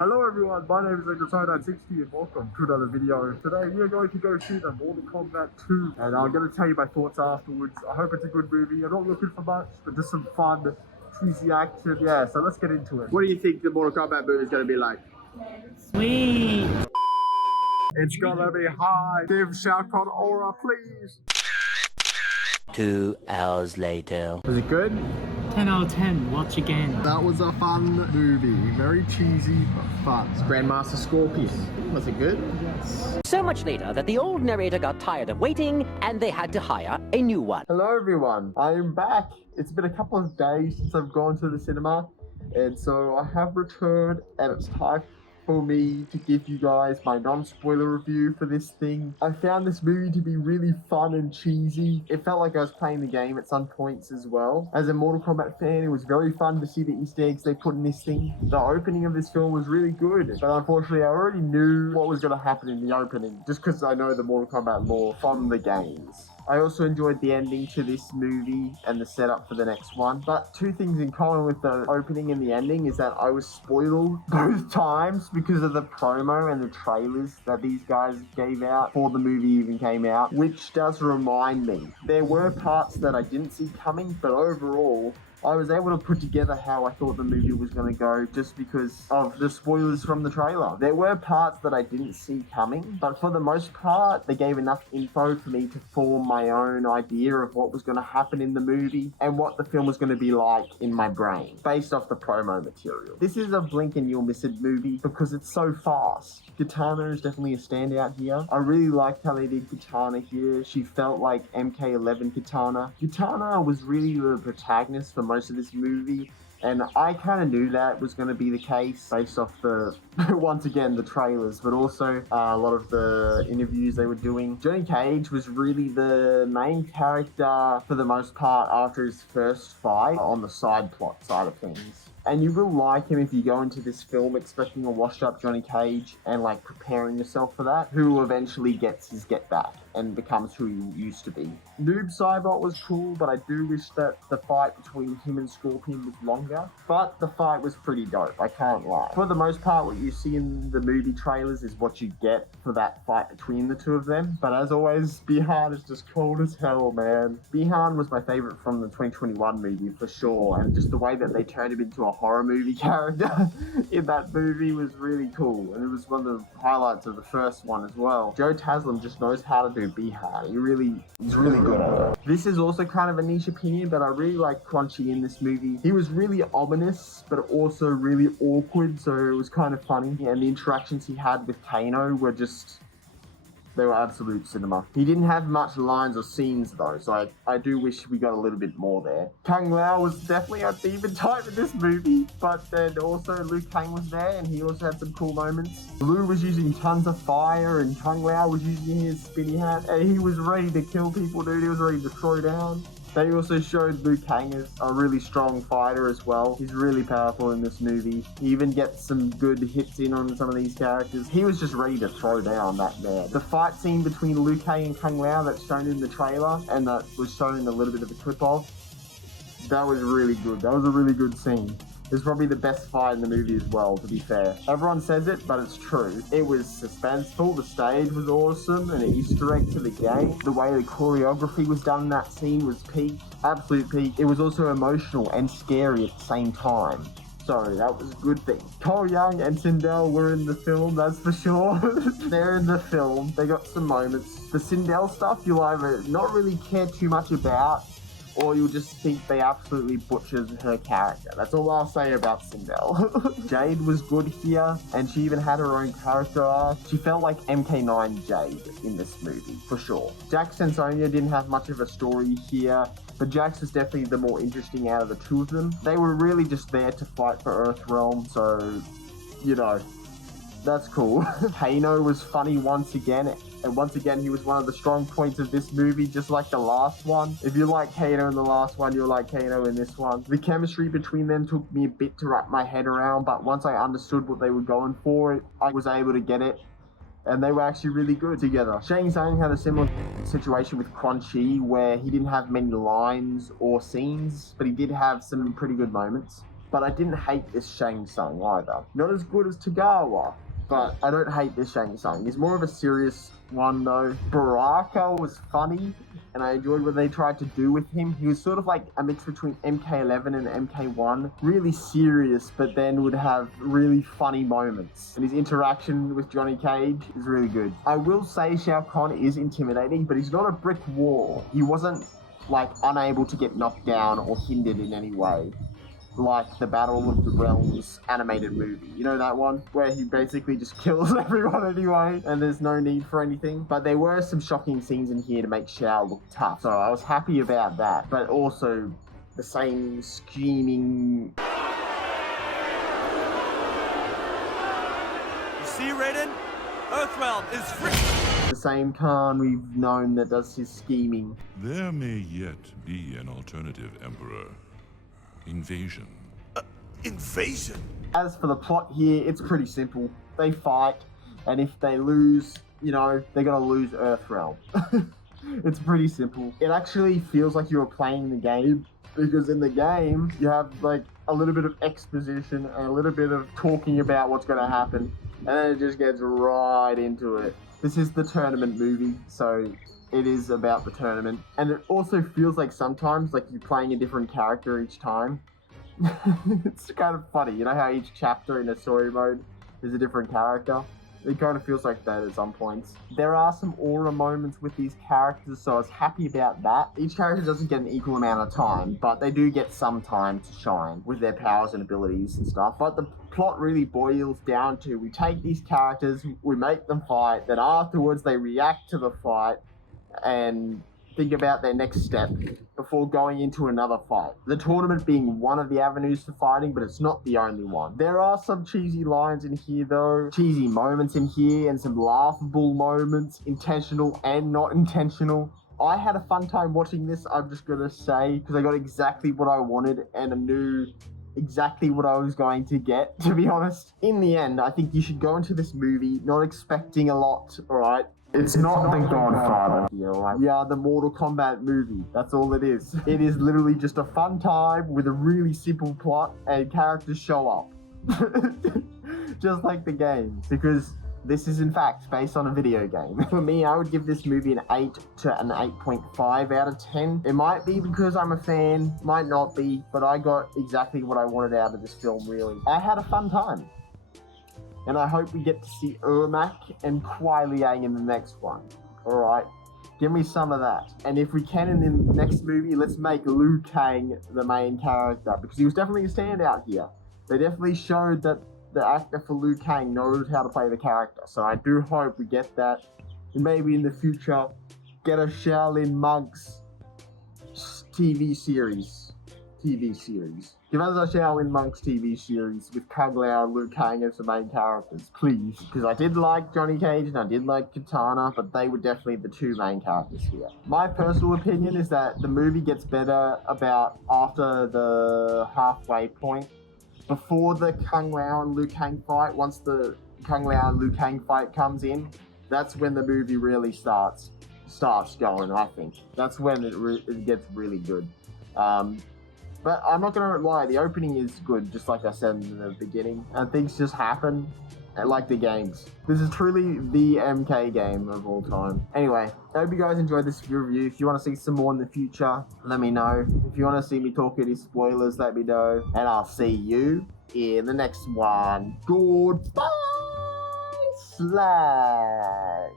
Hello everyone, my name is Exotidan60 and welcome to another video. Today we are going to go see the Mortal Kombat 2 and I'm going to tell you my thoughts afterwards. I hope it's a good movie. I'm not looking for much, but just some fun, cheesy action. Yeah, so let's get into it. What do you think the Mortal Kombat movie is going to be like? Sweet. It's gonna be high. Give Shao Kahn aura, please. 2 hours later. Was it good? 10 out of 10. Watch again. That was a fun movie. Very cheesy, but fun. It's Grandmaster Scorpius. Was it good? Yes. So much later that the old narrator got tired of waiting and they had to hire a new one. Hello everyone, I am back. It's been a couple of days since I've gone to the cinema, and so I have returned, and it's time for me to give you guys my non-spoiler review for this thing. I found this movie to be really fun and cheesy. It felt like I was playing the game at some points as well. As a Mortal Kombat fan, it was very fun to see the Easter eggs they put in this thing. The opening of this film was really good, but unfortunately I already knew what was going to happen in the opening, just because I know the Mortal Kombat lore from the games. I also enjoyed the ending to this movie and the setup for the next one. But two things in common with the opening and the ending is that I was spoiled both times because of the promo and the trailers that these guys gave out before the movie even came out, which does remind me. There were parts that I didn't see coming, but overall, I was able to put together how I thought the movie was going to go just because of the spoilers from the trailer. There were parts that I didn't see coming, but for the most part, they gave enough info for me to form my own idea of what was going to happen in the movie and what the film was going to be like in my brain, based off the promo material. This is a blink and you'll miss it movie because it's so fast. Katana is definitely a standout here. I really liked how they did Katana here. She felt like MK11 Katana. Katana was really the protagonist for most of this movie, and I kind of knew that was going to be the case based off the, once again, the trailers, but also a lot of the interviews they were doing. Johnny Cage was really the main character for the most part after his first fight on the side plot side of things. And you will like him if you go into this film expecting a washed up Johnny Cage and like preparing yourself for that, who eventually gets his get back and becomes who he used to be. Noob Saibot was cool, but I do wish that the fight between him and Scorpion was longer. But the fight was pretty dope, I can't lie. For the most part, what you see in the movie trailers is what you get for that fight between the two of them. But as always, Bihan is just cold as hell, man. Bihan was my favorite from the 2021 movie for sure, and just the way that they turned him into a horror movie character in that movie was really cool, and it was one of the highlights of the first one as well. Joe Taslim just knows how to do Bihan. He's really good at it. This is also kind of a niche opinion, but I really like Quan Chi in this movie. He was really ominous, but also really awkward, so it was kind of funny, and the interactions he had with Kano were just... they were absolute cinema. He didn't have much lines or scenes though, so I do wish we got a little bit more there. Kung Lao was definitely a demon type in this movie, but then also Liu Kang was there and he also had some cool moments. Liu was using tons of fire and Kung Lao was using his spinny hat and he was ready to kill people, dude. He was ready to throw down. They also showed Liu Kang as a really strong fighter as well. He's really powerful in this movie. He even gets some good hits in on some of these characters. He was just ready to throw down that man. The fight scene between Liu Kang and Kung Lao that's shown in the trailer and that was shown in a little bit of a clip of, that was really good. That was a really good scene. It's probably the best fight in the movie as well, to be fair. Everyone says it, but it's true. It was suspenseful, the stage was awesome, and an Easter egg to the game. The way the choreography was done in that scene was peak, absolute peak. It was also emotional and scary at the same time. So that was a good thing. Cole Young and Sindel were in the film, that's for sure. They're in the film, they got some moments. The Sindel stuff you'll either not really care too much about, or you'll just think they absolutely butchered her character. That's all I'll say about Sindel. Jade was good here, and she even had her own character arc. She felt like MK9 Jade in this movie, for sure. Jax and Sonya didn't have much of a story here, but Jax was definitely the more interesting out of the two of them. They were really just there to fight for Earthrealm, so, you know, that's cool. Kano was funny once again. And once again, he was one of the strong points of this movie, just like the last one. If you like Kano in the last one, you'll like Kano in this one. The chemistry between them took me a bit to wrap my head around, but once I understood what they were going for, I was able to get it. And they were actually really good together. Shang Tsung had a similar situation with Quan Chi, where he didn't have many lines or scenes, but he did have some pretty good moments. but I didn't hate this Shang Tsung either. Not as good as Tagawa, but I don't hate this Shang Tsung. He's more of a serious one though. Baraka was funny, and I enjoyed what they tried to do with him. He was sort of like a mix between MK11 and MK1. Really serious, but then would have really funny moments. And his interaction with Johnny Cage is really good. I will say Shao Kahn is intimidating, but he's not a brick wall. He wasn't like unable to get knocked down or hindered in any way. Like the Battle of the Realms animated movie. You know that one? Where he basically just kills everyone anyway, and there's no need for anything. But there were some shocking scenes in here to make Shao look tough, so I was happy about that. But also, the same scheming... You see, Raiden? Earthrealm is free! The same Khan we've known that does his scheming. There may yet be an alternative emperor. Invasion. Invasion? As for the plot here, it's pretty simple. They fight, and if they lose, you know, they're gonna lose Earthrealm. It's pretty simple. It actually feels like you're playing the game, because in the game, you have like a little bit of exposition and a little bit of talking about what's gonna happen, and then it just gets right into it. This is the tournament movie, so it is about the tournament. And it also feels like sometimes like you're playing a different character each time. It's kind of funny, you know how each chapter in a story mode is a different character? It kind of feels like that at some points. There are some aura moments with these characters, so I was happy about that. Each character doesn't get an equal amount of time, but they do get some time to shine with their powers and abilities and stuff. But the plot really boils down to, we take these characters, we make them fight, then afterwards they react to the fight, and think about their next step before going into another fight. The tournament being one of the avenues to fighting, but it's not the only one. There are some cheesy lines in here though, cheesy moments in here, and some laughable moments, intentional and not intentional. I had a fun time watching this, I'm just gonna say, because I got exactly what I wanted and I knew exactly what I was going to get, to be honest. In the end, I think you should go into this movie not expecting a lot, alright? It's not The Godfather. Yeah, right. We are the Mortal Kombat movie. That's all it is. It is literally just a fun time with a really simple plot and characters show up. Just like the game. Because this is in fact based on a video game. For me, I would give this movie an 8 to an 8.5 out of 10. It might be because I'm a fan, might not be, but I got exactly what I wanted out of this film, really. I had a fun time. And I hope we get to see Ermac and Kuai Liang in the next one. Alright? Give me some of that. And if we can in the next movie, let's make Liu Kang the main character. Because he was definitely a standout here. They definitely showed that the actor for Liu Kang knows how to play the character. So I do hope we get that. And maybe in the future, get a Shaolin Monks TV series. Give us a Shaolin Monks TV series with Kung Lao and Liu Kang as the main characters, please. Because I did like Johnny Cage and I did like Katana, but they were definitely the two main characters here. My personal opinion is that the movie gets better about after the halfway point. Before the Kung Lao and Liu Kang fight, once the Kung Lao and Liu Kang fight comes in, that's when the movie really starts going, I think. That's when it gets really good. But I'm not gonna lie, the opening is good, just like I said in the beginning. And things just happen, like the games. This is truly the MK game of all time. Anyway, I hope you guys enjoyed this review. If you want to see some more in the future, let me know. If you want to see me talk any spoilers, let me know. And I'll see you in the next one. Goodbye, Slash.